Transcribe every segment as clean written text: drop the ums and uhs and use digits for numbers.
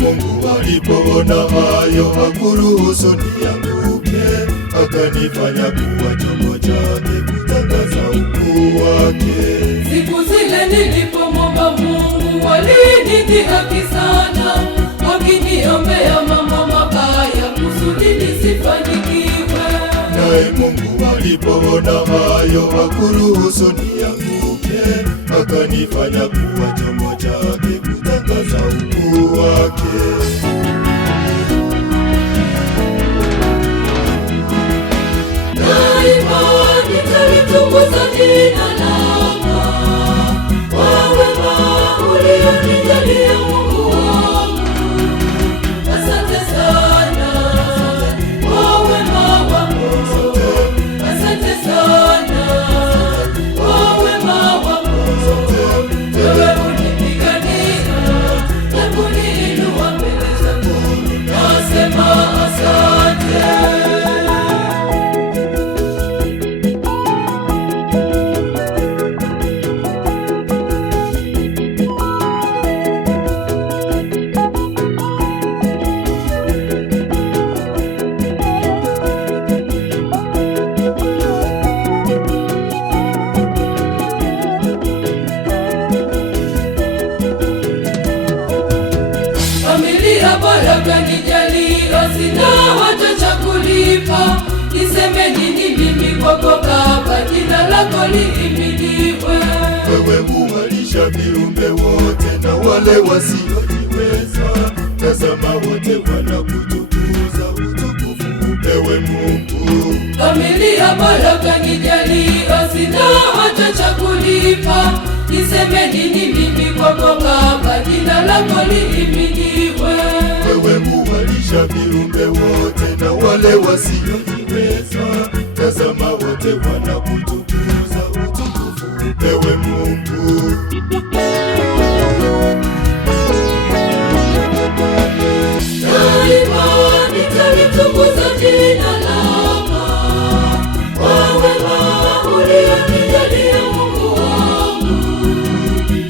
Mungu alipoona hayo hakuruhusu nianguke, akanifanya kuwa chombo chake kutangaza ukuu wake. Siku zile nilipomwomba Mungu walinidhihaki sana, wakiniombea mambo mabaya kusudi nisifanikiwe. Naye Mungu alipoona hayo hakuruhusu nianguke, akanifanya kuwa chombo chake kutangaza ukuu wake. Daima nitalitukuza jina lako, kwa wema ulionijalia Mungu wangu. Asante sana kwa wema wako, asante sana kwa wema wako. Wewe unipigania na kuniinua mbele zako, nasema asante. Baraka nijalia, sina hata cha kulipa. Niseme nini mimi kwako Baba, jina lako lihimidiwe. Wewe huwalisha viumbe wote na wale wasiojiweza. Tazama wote wanakutukuza, utukufu upewe Mungu. Familia baraka nijalia, sina hata cha kulipa. Niseme nini mimi kwako Baba, jina lako lihimidiwe. Wewe huwalisha viumbe wote na wale wasiojiweza. Tazama wote wanakutukuza, utukufu upewe Mungu. Daima nitalitukuza jina lako, kwa wema ulionijalia Mungu wangu.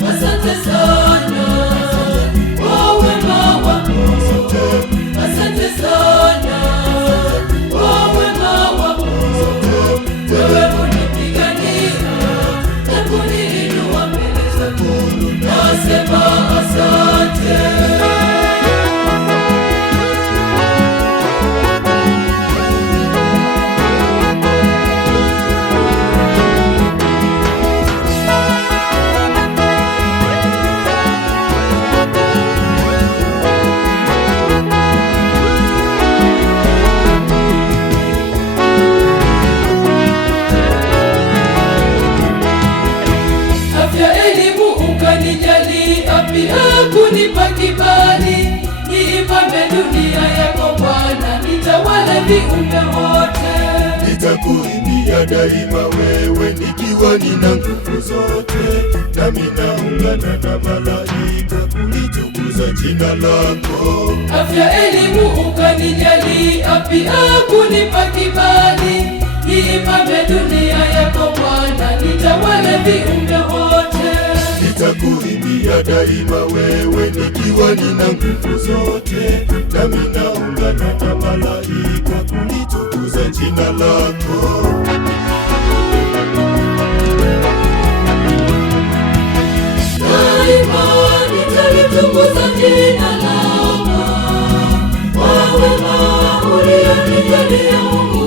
Asante sana kwa wema wako, asante sana kwa wema wako. Wewe unipigania na kuniinua viumbe wote. Nitakuimbia daima wewe nikiwa nina nguvu zote, nami naungana na malaika kulitukuza jina lako. Afya, elimu ukanijalia, pia kunipa kibali, niipambe dunia yako Bwana, nitawale viumbe wote. Nitakuimbia daima wewe nikiwa nina nguvu zote, nami naungana na malaika kulitukuza jina lako. Daima nitalitukuza jina lako, kwa wema ulionijalia Mungu